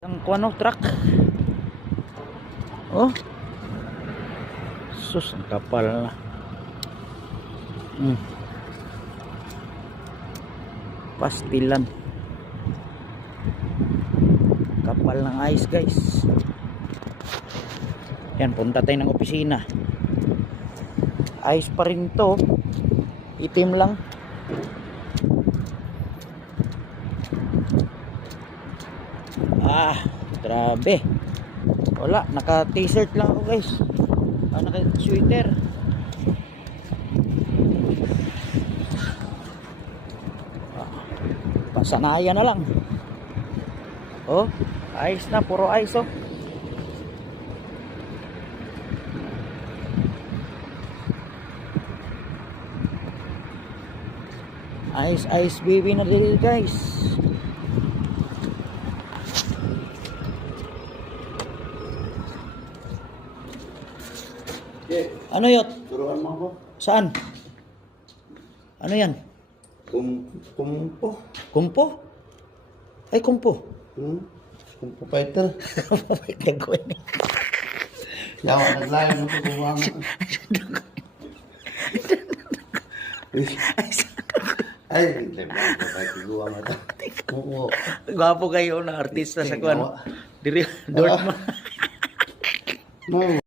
Ang kuano truck. Oh. Sus, ang kapal na. Pastilan. Kapal ng ice, guys. Yan, punta tayo ng opisina. Ice pa rin to. Itim lang. Grabe. Wala, naka t-shirt lang ako, guys. Naka sweater. Pasanayan na lang. Oh, ice na, puro ice, oh. Ice baby na din, guys. Ano yun? Turuan mo ako. Saan? Ano yan? Kumpo. Kumpo? Ay, kumpo. Kumpo fighter. Nagkuhan eh. Yawa, naglayo mo ito kumuha mo. Ay, hindi ba? Kumuha mo ito. Gwapo kayo na artista sa kuwan. Diri, Dortmund. No.